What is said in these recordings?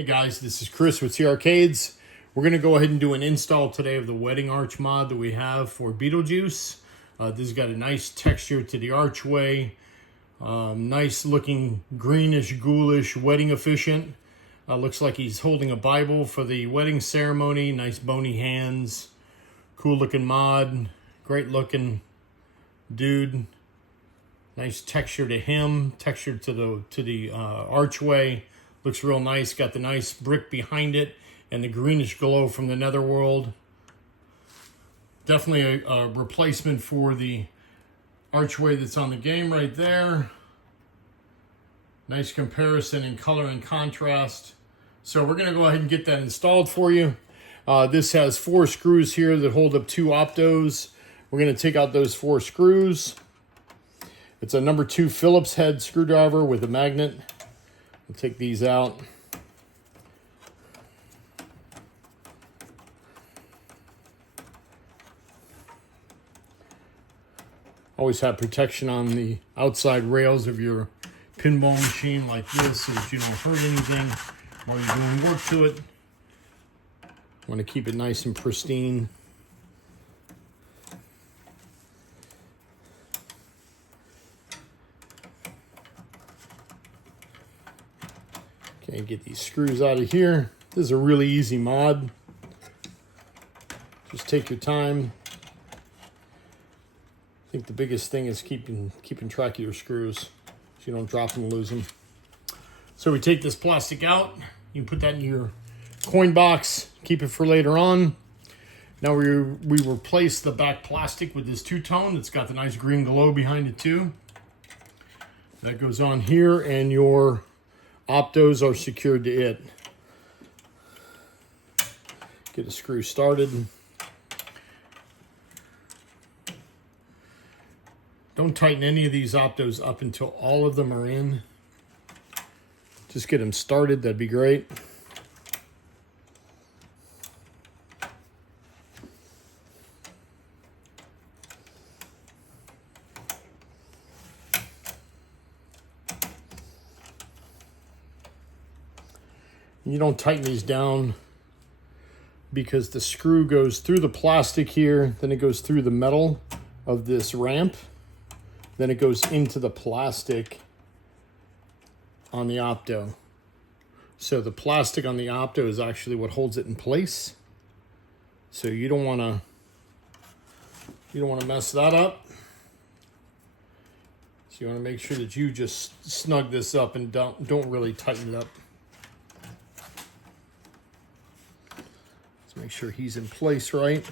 Hey guys, this is Chris with C Arcades. We're going to go ahead and do an install today of the wedding arch mod that we have for Beetlejuice. This has got a nice texture to the archway. Nice looking greenish, ghoulish wedding officiant. Looks like he's holding a Bible for the wedding ceremony. Nice bony hands. Cool looking mod. Great looking dude. Nice texture to him. Texture to the archway. Looks real nice. Got the nice brick behind it and the greenish glow from the netherworld. Definitely a replacement for the archway that's on the game right there. Nice comparison in color and contrast. So we're going to go ahead and get that installed for you. This has 4 screws here that hold up 2 optos. We're going to take out those 4 screws. It's a number 2 Phillips head screwdriver with a magnet. We'll take these out. Always have protection on the outside rails of your pinball machine like this so that you don't hurt anything while you're doing work to it. Want to keep it nice and pristine. Okay, get these screws out of here. This is a really easy mod. Just take your time. I think the biggest thing is keeping track of your screws so you don't drop them and lose them. So we take this plastic out. You can put that in your coin box. Keep it for later on. Now we replace the back plastic with this two-tone that's got the nice green glow behind it too. That goes on here, and your optos are secured to it. Get a screw started. Don't tighten any of these optos up until all of them are in. Just get them started, that'd be great. You don't tighten these down because the screw goes through the plastic here, then it goes through the metal of this ramp, then it goes into the plastic on the opto. So the plastic on the opto is actually what holds it in place. So you don't want to mess that up. So you want to make sure that you just snug this up and don't really tighten it up. Let's make sure he's in place right,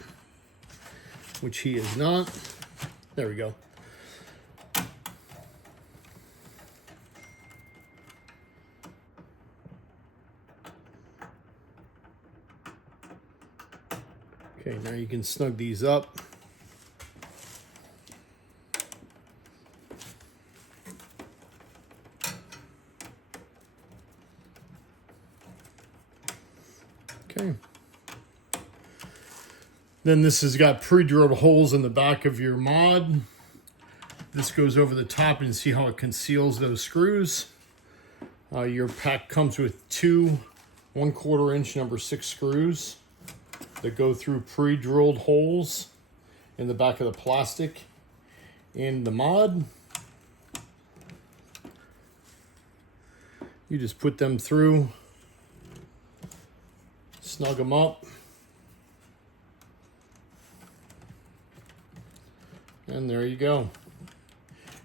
which he is not. There we go. Okay, now you can snug these up. Okay. Then this has got pre-drilled holes in the back of your mod. This goes over the top, and see how it conceals those screws. Your pack comes with 2 1/4 inch number 6 screws that go through pre-drilled holes in the back of the plastic in the mod. You just put them through, snug them up, and there you go.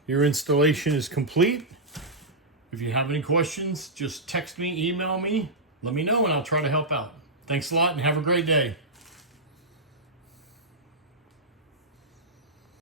Your installation is complete. If you have any questions, just text me, email me, let me know, and I'll try to help out. Thanks a lot and have a great day.